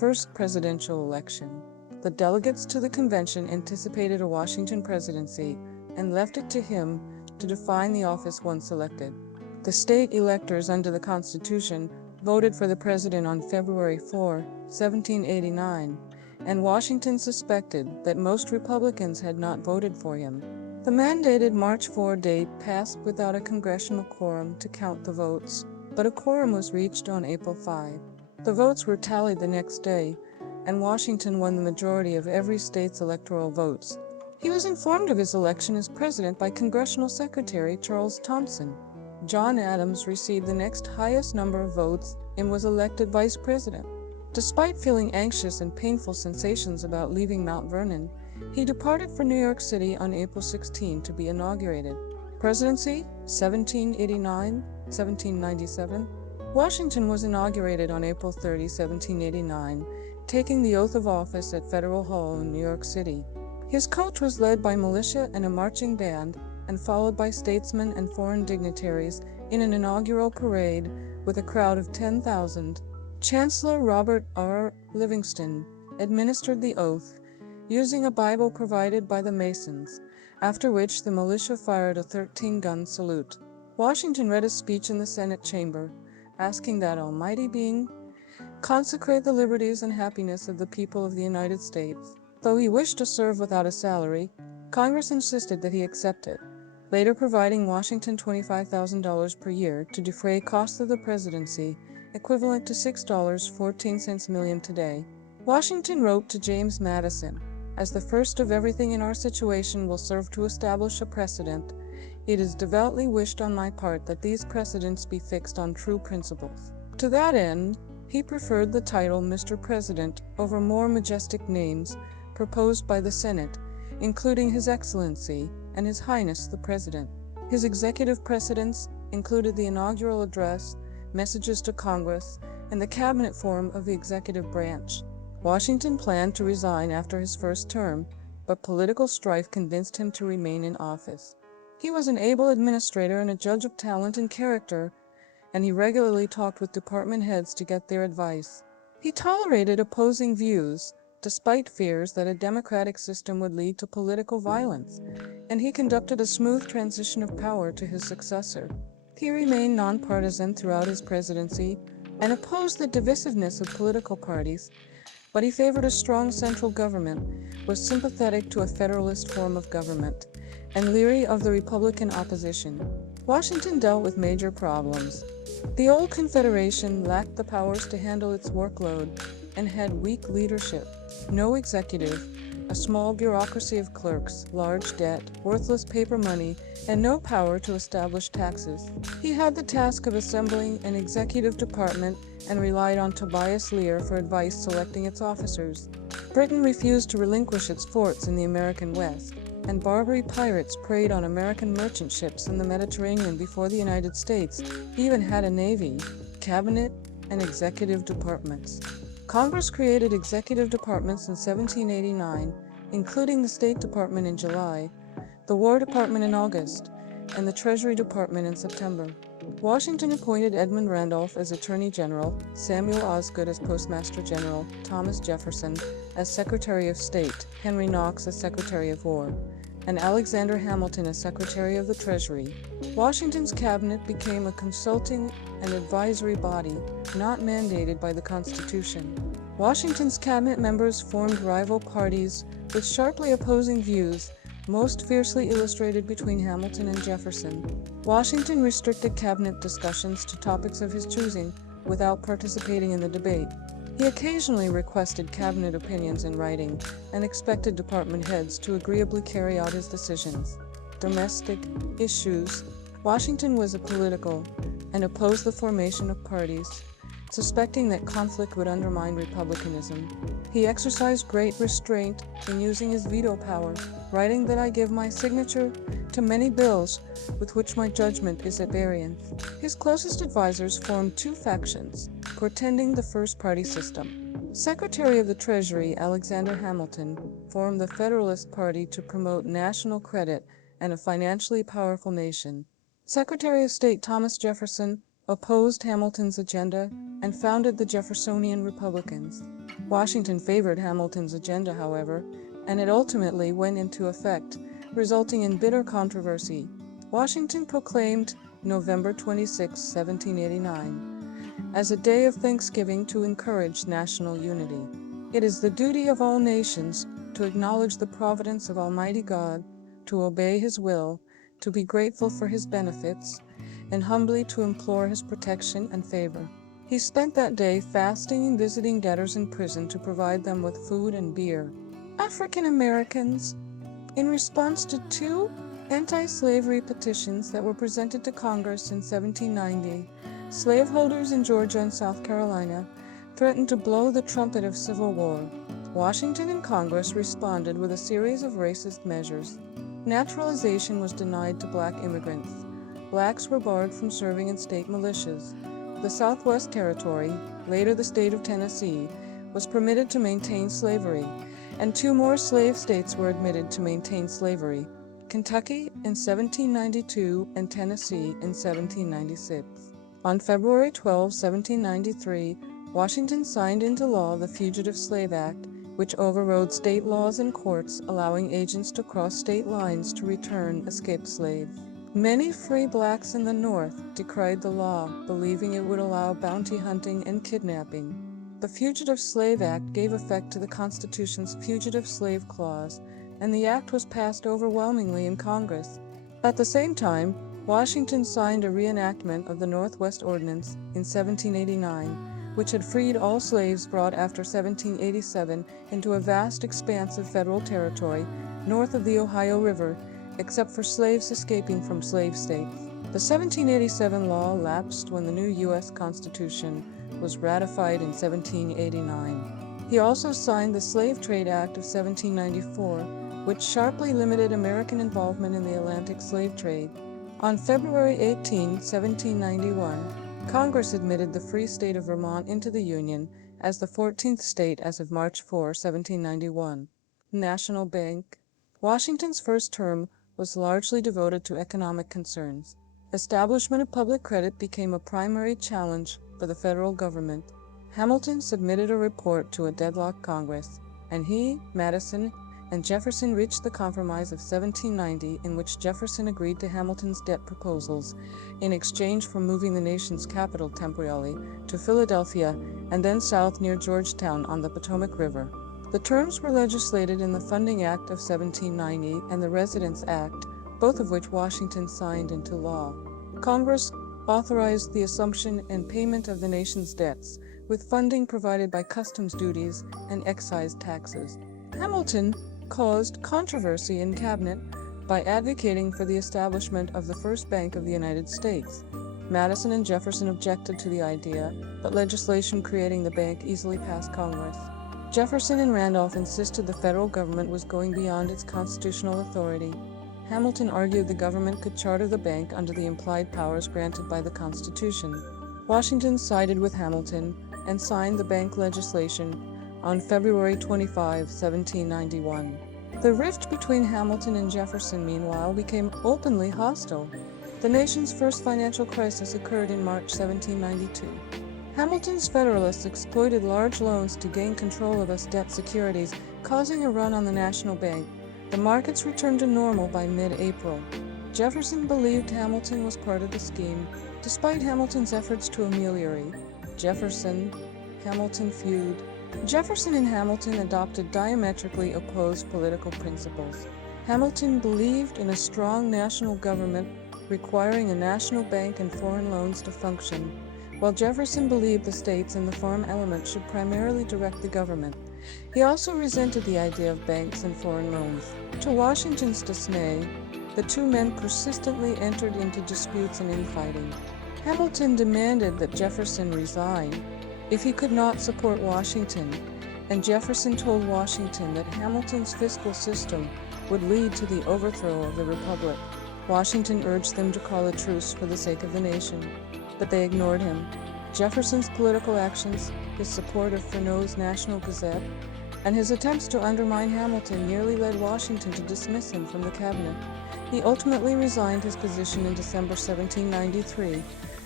first presidential election. The delegates to the convention anticipated a Washington presidency and left it to him to define the office once elected. The state electors under the Constitution voted for the president on February 4, 1789, and Washington suspected that most Republicans had not voted for him. The mandated March 4 date passed without a congressional quorum to count the votes, but a quorum was reached on April 5. The votes were tallied the next day, and Washington won the majority of every state's electoral votes. He was informed of his election as president by Congressional Secretary Charles Thompson. John Adams received the next highest number of votes and was elected vice president. Despite feeling anxious and painful sensations about leaving Mount Vernon, he departed for New York City on April 16 to be inaugurated. Presidency, 1789-1797. Washington was inaugurated on April 30, 1789, taking the oath of office at Federal Hall in New York City. His coach was led by militia and a marching band, and followed by statesmen and foreign dignitaries in an inaugural parade with a crowd of 10,000. Chancellor Robert R. Livingston administered the oath, using a Bible provided by the Masons, after which the militia fired a 13-gun salute. Washington read a speech in the Senate chamber, asking that Almighty Being consecrate the liberties and happiness of the people of the United States. Though he wished to serve without a salary, Congress insisted that he accept it, later providing Washington $25,000 per year to defray costs of the presidency, equivalent to $6.14 million today. Washington wrote to James Madison, "As the first of everything in our situation will serve to establish a precedent, it is devoutly wished on my part that these precedents be fixed on true principles." To that end, he preferred the title Mr. President over more majestic names proposed by the Senate, including His Excellency and His Highness the President. His executive precedents included the inaugural address, messages to Congress, and the cabinet form of the executive branch. Washington planned to resign after his first term, but political strife convinced him to remain in office. He was an able administrator and a judge of talent and character, and he regularly talked with department heads to get their advice. He tolerated opposing views, despite fears that a democratic system would lead to political violence, and he conducted a smooth transition of power to his successor. He remained nonpartisan throughout his presidency and opposed the divisiveness of political parties, but he favored a strong central government, was sympathetic to a federalist form of government, and leery of the Republican opposition. Washington dealt with major problems. The old Confederation lacked the powers to handle its workload and had weak leadership, no executive, a small bureaucracy of clerks, large debt, worthless paper money, and no power to establish taxes. He had the task of assembling an executive department and relied on Tobias Lear for advice selecting its officers. Britain refused to relinquish its forts in the American West, and Barbary pirates preyed on American merchant ships in the Mediterranean before the United States even had a navy, cabinet, and executive departments. Congress created executive departments in 1789, including the State Department in July, the War Department in August, and the Treasury Department in September. Washington appointed Edmund Randolph as Attorney General, Samuel Osgood as Postmaster General, Thomas Jefferson as Secretary of State, Henry Knox as Secretary of War, and Alexander Hamilton as Secretary of the Treasury. Washington's cabinet became a consulting and advisory body, not mandated by the Constitution. Washington's cabinet members formed rival parties with sharply opposing views, most fiercely illustrated between Hamilton and Jefferson. Washington restricted cabinet discussions to topics of his choosing without participating in the debate. He occasionally requested cabinet opinions in writing and expected department heads to agreeably carry out his decisions. Domestic issues. Washington was apolitical and opposed the formation of parties, suspecting that conflict would undermine republicanism. He exercised great restraint in using his veto power, writing that I give my signature to many bills with which my judgment is at variance. His closest advisors formed two factions, portending the first-party system. Secretary of the Treasury Alexander Hamilton formed the Federalist Party to promote national credit and a financially powerful nation. Secretary of State Thomas Jefferson opposed Hamilton's agenda, and founded the Jeffersonian Republicans. Washington favored Hamilton's agenda, however, and it ultimately went into effect, resulting in bitter controversy. Washington proclaimed November 26, 1789, as a day of thanksgiving to encourage national unity. It is the duty of all nations to acknowledge the providence of Almighty God, to obey His will, to be grateful for His benefits, and humbly to implore His protection and favor. He spent that day fasting and visiting debtors in prison to provide them with food and beer. African Americans, in response to two anti-slavery petitions that were presented to Congress in 1790, slaveholders in Georgia and South Carolina threatened to blow the trumpet of civil war. Washington and Congress responded with a series of racist measures. Naturalization was denied to black immigrants. Blacks were barred from serving in state militias. The Southwest Territory, later the state of Tennessee, was permitted to maintain slavery, and two more slave states were admitted to maintain slavery, Kentucky in 1792 and Tennessee in 1796. On February 12, 1793, Washington signed into law the Fugitive Slave Act, which overrode state laws and courts allowing agents to cross state lines to return escaped slaves. Many free blacks in the North decried the law, believing it would allow bounty hunting and kidnapping. The Fugitive Slave Act gave effect to the Constitution's Fugitive Slave Clause, and the act was passed overwhelmingly in Congress. At the same time, Washington signed a reenactment of the Northwest Ordinance in 1789, which had freed all slaves brought after 1787 into a vast expanse of federal territory north of the Ohio River, except for slaves escaping from slave states. The 1787 law lapsed when the new U.S. Constitution was ratified in 1789. He also signed the Slave Trade Act of 1794, which sharply limited American involvement in the Atlantic slave trade. On February 18, 1791, Congress admitted the Free State of Vermont into the Union as the 14th state as of March 4, 1791. National Bank. Washington's first term was largely devoted to economic concerns. Establishment of public credit became a primary challenge for the federal government. Hamilton submitted a report to a deadlocked Congress, and he, Madison, and Jefferson reached the Compromise of 1790, in which Jefferson agreed to Hamilton's debt proposals in exchange for moving the nation's capital temporarily to Philadelphia and then south near Georgetown on the Potomac River. The terms were legislated in the Funding Act of 1790 and the Residence Act, both of which Washington signed into law. Congress authorized the assumption and payment of the nation's debts, with funding provided by customs duties and excise taxes. Hamilton caused controversy in cabinet by advocating for the establishment of the first bank of the United States. Madison and Jefferson objected to the idea, but legislation creating the bank easily passed Congress. Jefferson and Randolph insisted the federal government was going beyond its constitutional authority. Hamilton argued the government could charter the bank under the implied powers granted by the Constitution. Washington sided with Hamilton and signed the bank legislation on February 25, 1791. The rift between Hamilton and Jefferson, meanwhile, became openly hostile. The nation's first financial crisis occurred in March 1792. Hamilton's Federalists exploited large loans to gain control of U.S. debt securities, causing a run on the national bank. The markets returned to normal by mid-April. Jefferson believed Hamilton was part of the scheme, despite Hamilton's efforts to ameliorate. Jefferson-Hamilton feud. Jefferson and Hamilton adopted diametrically opposed political principles. Hamilton believed in a strong national government requiring a national bank and foreign loans to function, while Jefferson believed the states and the farm element should primarily direct the government. He also resented the idea of banks and foreign loans. To Washington's dismay, the two men persistently entered into disputes and infighting. Hamilton demanded that Jefferson resign if he could not support Washington, and Jefferson told Washington that Hamilton's fiscal system would lead to the overthrow of the Republic. Washington urged them to call a truce for the sake of the nation, but they ignored him. Jefferson's political actions, his support of Furneaux's National Gazette, and his attempts to undermine Hamilton nearly led Washington to dismiss him from the cabinet. He ultimately resigned his position in December 1793,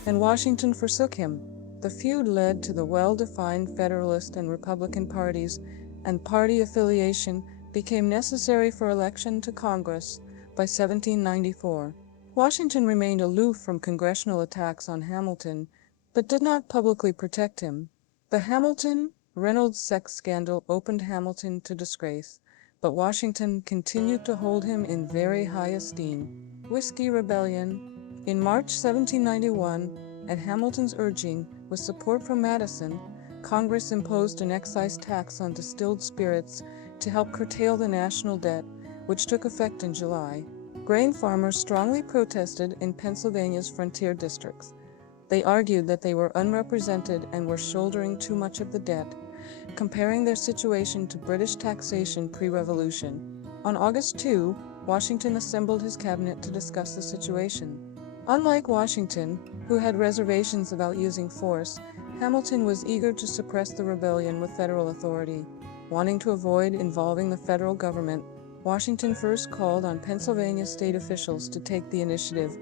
and Washington forsook him. The feud led to the well-defined Federalist and Republican parties, and party affiliation became necessary for election to Congress by 1794. Washington remained aloof from congressional attacks on Hamilton, but did not publicly protect him. The Hamilton-Reynolds sex scandal opened Hamilton to disgrace, but Washington continued to hold him in very high esteem. Whiskey Rebellion. In March 1791, at Hamilton's urging, with support from Madison, Congress imposed an excise tax on distilled spirits to help curtail the national debt, which took effect in July. Grain farmers strongly protested in Pennsylvania's frontier districts. They argued that they were unrepresented and were shouldering too much of the debt, comparing their situation to British taxation pre-revolution. On August 2, Washington assembled his cabinet to discuss the situation. Unlike Washington, who had reservations about using force, Hamilton was eager to suppress the rebellion with federal authority. Wanting to avoid involving the federal government, Washington first called on Pennsylvania state officials to take the initiative,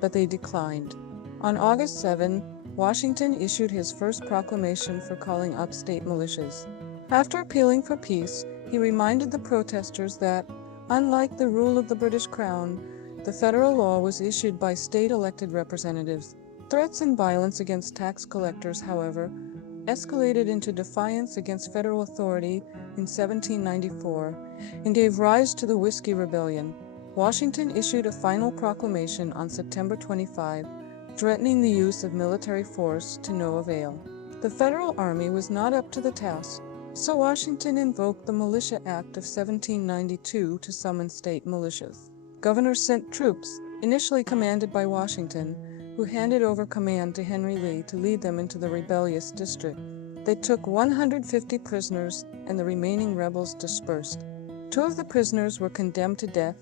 but they declined. On August 7, Washington issued his first proclamation for calling up state militias. After appealing for peace, he reminded the protesters that, unlike the rule of the British Crown, the federal law was issued by state-elected representatives. Threats and violence against tax collectors, however, escalated into defiance against federal authority in 1794 and gave rise to the Whiskey Rebellion. Washington issued a final proclamation on September 25, threatening the use of military force to no avail. The Federal Army was not up to the task, so Washington invoked the Militia Act of 1792 to summon state militias. Governors sent troops, initially commanded by Washington, who handed over command to Henry Lee to lead them into the rebellious district. They took 150 prisoners, and the remaining rebels dispersed. 2 of the prisoners were condemned to death,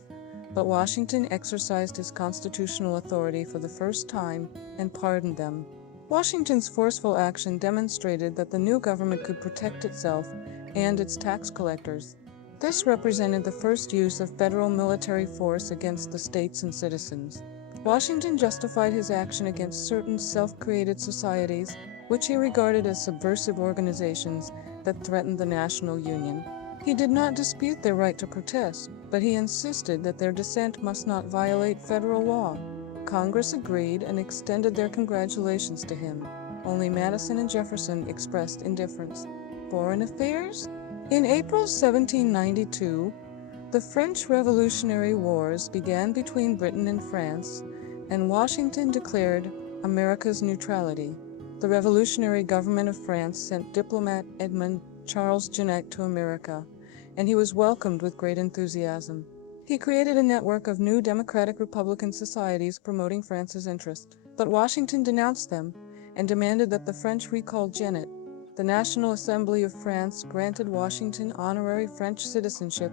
but Washington exercised his constitutional authority for the first time and pardoned them. Washington's forceful action demonstrated that the new government could protect itself and its tax collectors. This represented the first use of federal military force against the states and citizens. Washington justified his action against certain self-created societies, which he regarded as subversive organizations that threatened the national union. He did not dispute their right to protest, but he insisted that their dissent must not violate federal law. Congress agreed and extended their congratulations to him. Only Madison and Jefferson expressed indifference. Foreign affairs? In April 1792, the French Revolutionary Wars began between Britain and France, and Washington declared America's neutrality. The revolutionary government of France sent diplomat Edmond Charles Genet to America, and he was welcomed with great enthusiasm. He created a network of new democratic republican societies promoting France's interest, but Washington denounced them and demanded that the French recall Genet. The National Assembly of France granted Washington honorary French citizenship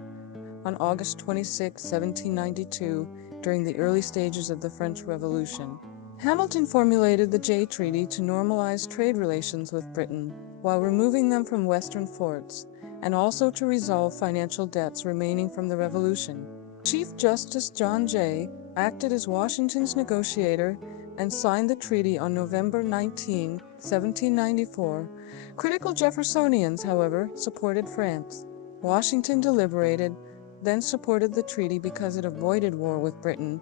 on August 26, 1792, during the early stages of the French Revolution. Hamilton formulated the Jay Treaty to normalize trade relations with Britain, while removing them from Western forts, and also to resolve financial debts remaining from the Revolution. Chief Justice John Jay acted as Washington's negotiator and signed the treaty on November 19, 1794. Critical Jeffersonians, however, supported France. Washington deliberated, then supported the treaty because it avoided war with Britain,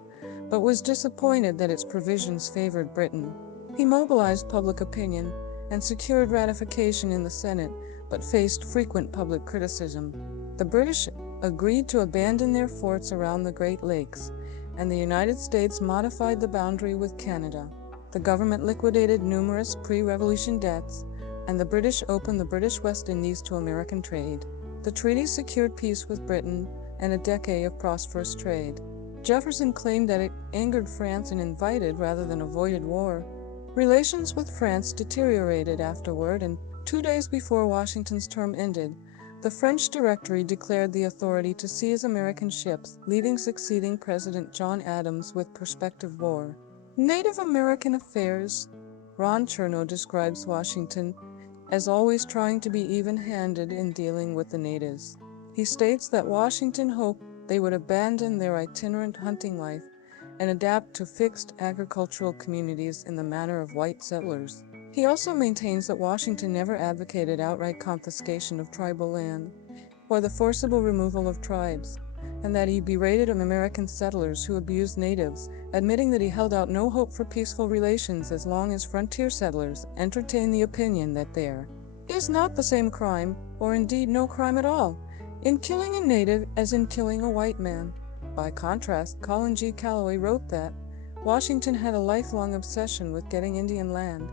but was disappointed that its provisions favored Britain. He mobilized public opinion and secured ratification in the Senate, but faced frequent public criticism. The British agreed to abandon their forts around the Great Lakes, and the United States modified the boundary with Canada. The government liquidated numerous pre-revolution debts, and the British opened the British West Indies to American trade. The treaty secured peace with Britain and a decade of prosperous trade. Jefferson claimed that it angered France and invited rather than avoided war. Relations with France deteriorated afterward, and 2 days before Washington's term ended, the French Directory declared the authority to seize American ships, leaving succeeding President John Adams with prospective war. Native American affairs. Ron Chernow describes Washington as always trying to be even-handed in dealing with the natives. He states that Washington hoped they would abandon their itinerant hunting life and adapt to fixed agricultural communities in the manner of white settlers. He also maintains that Washington never advocated outright confiscation of tribal land or the forcible removal of tribes, and that he berated American settlers who abused natives, admitting that he held out no hope for peaceful relations as long as frontier settlers entertained the opinion that there is not the same crime, or indeed no crime at all, in killing a native as in killing a white man. By contrast, Colin G. Calloway wrote that Washington had a lifelong obsession with getting Indian land,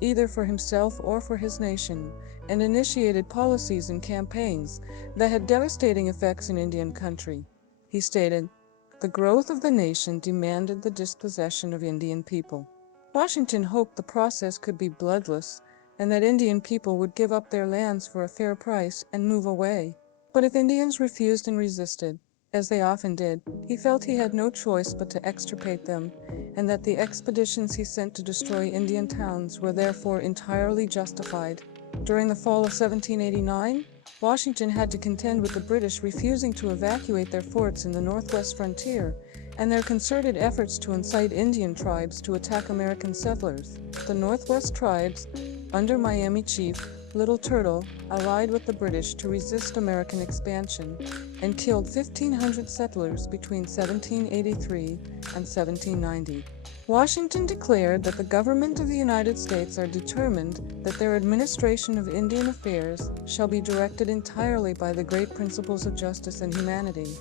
either for himself or for his nation, and initiated policies and campaigns that had devastating effects in Indian country. He stated, "The growth of the nation demanded the dispossession of Indian people. Washington hoped the process could be bloodless, and that Indian people would give up their lands for a fair price and move away. But if Indians refused and resisted, as they often did, he felt he had no choice but to extirpate them, and that the expeditions he sent to destroy Indian towns were therefore entirely justified." During the fall of 1789, Washington had to contend with the British refusing to evacuate their forts in the northwest frontier, and their concerted efforts to incite Indian tribes to attack American settlers. The Northwest tribes, under Miami chief Little Turtle, allied with the British to resist American expansion, and killed 1,500 settlers between 1783 and 1790. Washington declared that the government of the United States are determined that their administration of Indian affairs shall be directed entirely by the great principles of justice and humanity,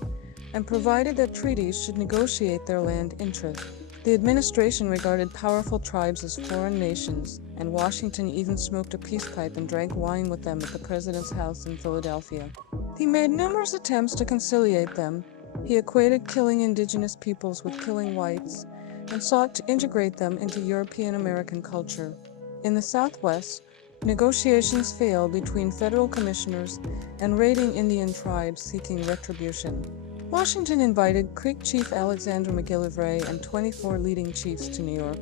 and provided that treaties should negotiate their land interest. The administration regarded powerful tribes as foreign nations, and Washington even smoked a peace pipe and drank wine with them at the president's house in Philadelphia. He made numerous attempts to conciliate them. He equated killing indigenous peoples with killing whites, and sought to integrate them into European American culture. In the Southwest, negotiations failed between federal commissioners and raiding Indian tribes seeking retribution. Washington invited Creek Chief Alexander McGillivray and 24 leading chiefs to New York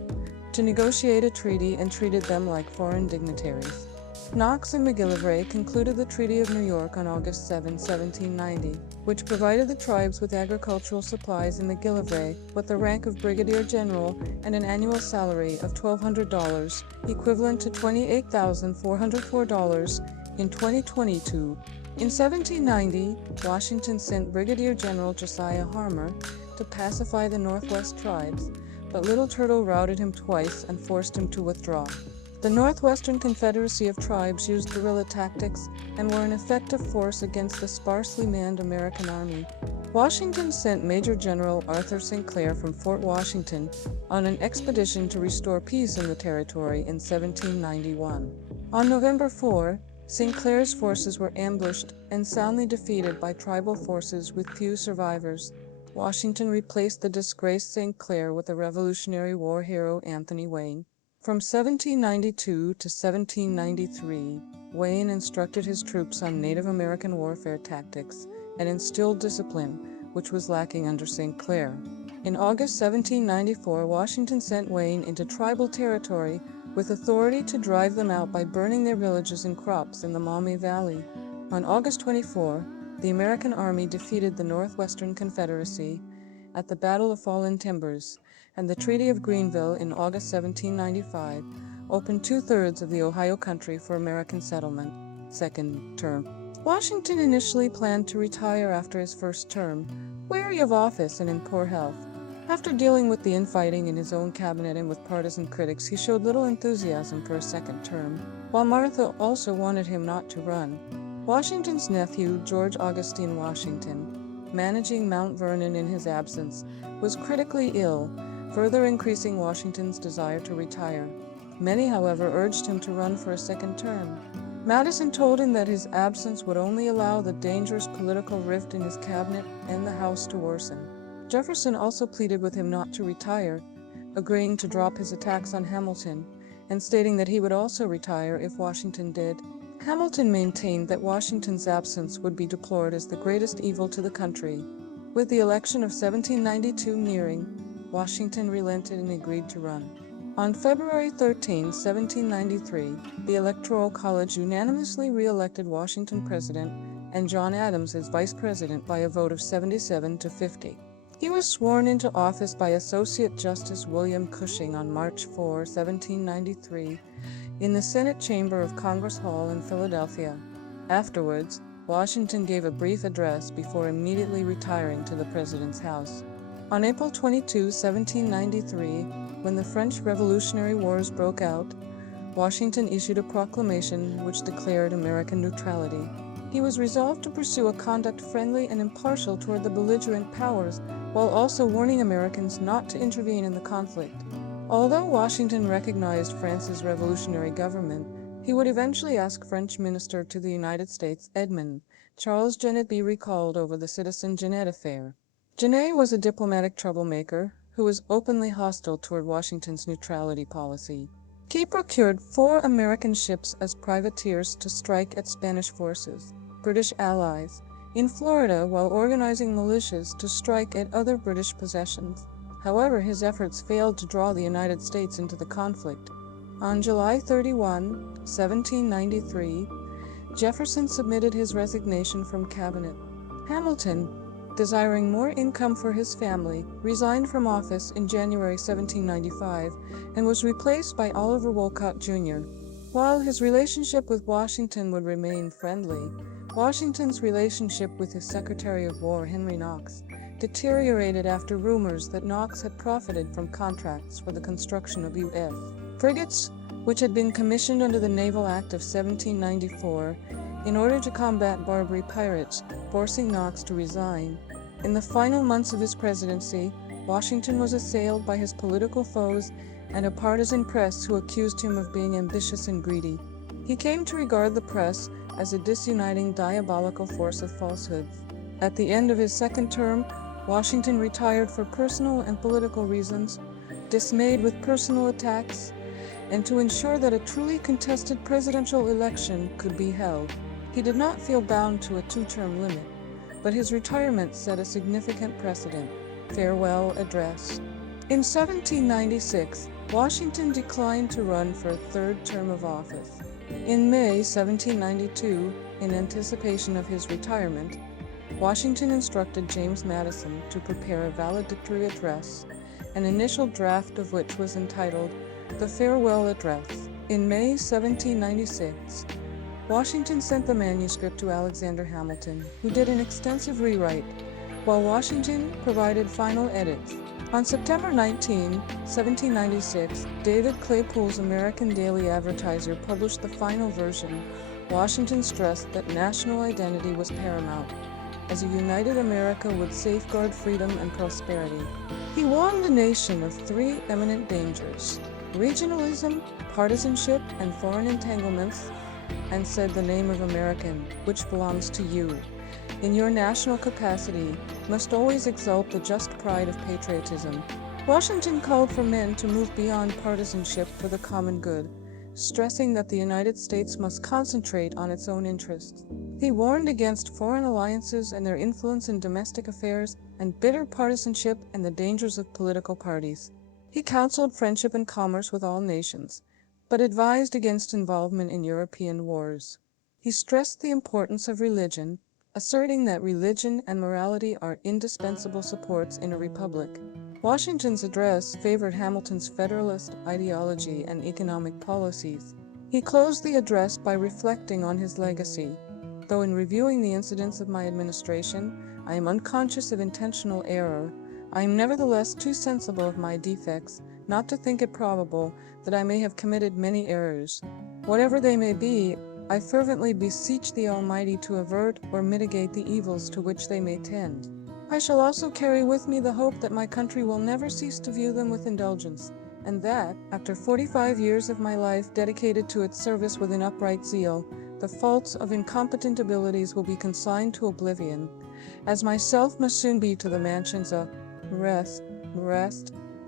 to negotiate a treaty and treated them like foreign dignitaries. Knox and McGillivray concluded the Treaty of New York on August 7, 1790, which provided the tribes with agricultural supplies, and McGillivray with the rank of Brigadier General and an annual salary of $1,200, equivalent to $28,404 in 2022. In 1790, Washington sent Brigadier General Josiah Harmer to pacify the Northwest tribes, but Little Turtle routed him twice and forced him to withdraw. The Northwestern Confederacy of Tribes used guerrilla tactics and were an effective force against the sparsely manned American army. Washington sent Major General Arthur St. Clair from Fort Washington on an expedition to restore peace in the territory in 1791. On November 4, St. Clair's forces were ambushed and soundly defeated by tribal forces with few survivors. Washington replaced the disgraced St. Clair with the Revolutionary War hero Anthony Wayne. From 1792 to 1793, Wayne instructed his troops on Native American warfare tactics and instilled discipline, which was lacking under St. Clair. In August 1794, Washington sent Wayne into tribal territory with authority to drive them out by burning their villages and crops in the Maumee Valley. On August 24, the American Army defeated the Northwestern Confederacy at the Battle of Fallen Timbers, and the Treaty of Greenville in August 1795 opened two-thirds of the Ohio country for American settlement. Second term. Washington initially planned to retire after his first term, weary of office and in poor health. After dealing with the infighting in his own cabinet and with partisan critics, he showed little enthusiasm for a second term, while Martha also wanted him not to run. Washington's nephew, George Augustine Washington, managing Mount Vernon in his absence, was critically ill, further increasing Washington's desire to retire. Many, however, urged him to run for a second term. Madison told him that his absence would only allow the dangerous political rift in his cabinet and the House to worsen. Jefferson also pleaded with him not to retire, agreeing to drop his attacks on Hamilton, and stating that he would also retire if Washington did. Hamilton maintained that Washington's absence would be deplored as the greatest evil to the country. With the election of 1792 nearing, Washington relented and agreed to run. On February 13, 1793, the Electoral College unanimously re-elected Washington president and John Adams as vice president by a vote of 77 to 50. He was sworn into office by Associate Justice William Cushing on March 4, 1793, in the Senate Chamber of Congress Hall in Philadelphia. Afterwards, Washington gave a brief address before immediately retiring to the president's house. On April 22, 1793, when the French Revolutionary Wars broke out, Washington issued a proclamation which declared American neutrality. He was resolved to pursue a conduct friendly and impartial toward the belligerent powers, while also warning Americans not to intervene in the conflict. Although Washington recognized France's revolutionary government, he would eventually ask French Minister to the United States, Edmond Charles Genet, be recalled over the Citizen Genet affair. Genet was a diplomatic troublemaker who was openly hostile toward Washington's neutrality policy. He procured 4 American ships as privateers to strike at Spanish forces, British allies, in Florida, while organizing militias to strike at other British possessions. However, his efforts failed to draw the United States into the conflict. On July 31, 1793, Jefferson submitted his resignation from cabinet. Hamilton, desiring more income for his family, resigned from office in January 1795 and was replaced by Oliver Wolcott Jr. While his relationship with Washington would remain friendly, Washington's relationship with his Secretary of War, Henry Knox, deteriorated after rumors that Knox had profited from contracts for the construction of U.S. frigates, which had been commissioned under the Naval Act of 1794 in order to combat Barbary pirates, forcing Knox to resign. In the final months of his presidency, Washington was assailed by his political foes and a partisan press who accused him of being ambitious and greedy. He came to regard the press as a disuniting, diabolical force of falsehoods. At the end of his second term, Washington retired for personal and political reasons, dismayed with personal attacks, and to ensure that a truly contested presidential election could be held. He did not feel bound to a 2-term limit, but his retirement set a significant precedent. Farewell address. In 1796, Washington declined to run for a 3rd term of office. In May 1792, in anticipation of his retirement, Washington instructed James Madison to prepare a valedictory address, an initial draft of which was entitled The Farewell Address. In May 1796, Washington sent the manuscript to Alexander Hamilton, who did an extensive rewrite, while Washington provided final edits. On September 19, 1796, David Claypool's American Daily Advertiser published the final version. Washington stressed that national identity was paramount, as a united America would safeguard freedom and prosperity. He warned the nation of 3 eminent dangers: regionalism, partisanship, and foreign entanglements, and said the name of American, which belongs to you, in your national capacity, must always exalt the just pride of patriotism. Washington called for men to move beyond partisanship for the common good, stressing that the United States must concentrate on its own interests. He warned against foreign alliances and their influence in domestic affairs, and bitter partisanship and the dangers of political parties. He counseled friendship and commerce with all nations, but advised against involvement in European wars. He stressed the importance of religion, asserting that religion and morality are indispensable supports in a republic. Washington's address favored Hamilton's Federalist ideology and economic policies. He closed the address by reflecting on his legacy. Though in reviewing the incidents of my administration, I am unconscious of intentional error, I am nevertheless too sensible of my defects not to think it probable that I may have committed many errors. Whatever they may be, I fervently beseech the Almighty to avert or mitigate the evils to which they may tend. I shall also carry with me the hope that my country will never cease to view them with indulgence, and that, after 45 years of my life dedicated to its service with an upright zeal, the faults of incompetent abilities will be consigned to oblivion, as myself must soon be to the mansions of rest.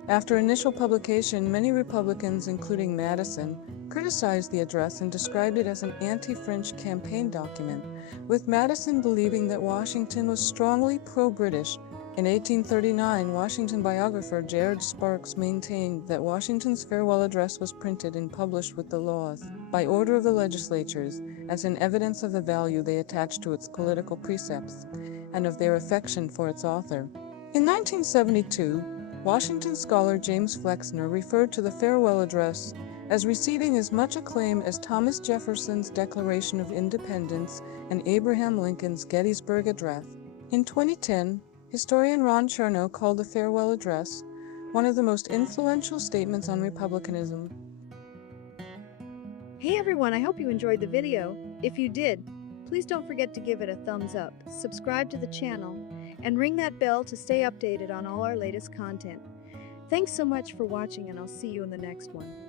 After initial publication, many Republicans, including Madison, criticized the address and described it as an anti-French campaign document, with Madison believing that Washington was strongly pro-British In 1839, Washington biographer Jared Sparks maintained that Washington's farewell address was printed and published with the laws, by order of the legislatures, as an evidence of the value they attached to its political precepts, and of their affection for its author. In 1972, Washington scholar James Flexner referred to the farewell address as receiving as much acclaim as Thomas Jefferson's Declaration of Independence and Abraham Lincoln's Gettysburg Address. In 2010, historian Ron Chernow called the farewell address one of the most influential statements on republicanism. Hey everyone, I hope you enjoyed the video. If you did, please don't forget to give it a thumbs up, subscribe to the channel, and ring that bell to stay updated on all our latest content. Thanks so much for watching, and I'll see you in the next one.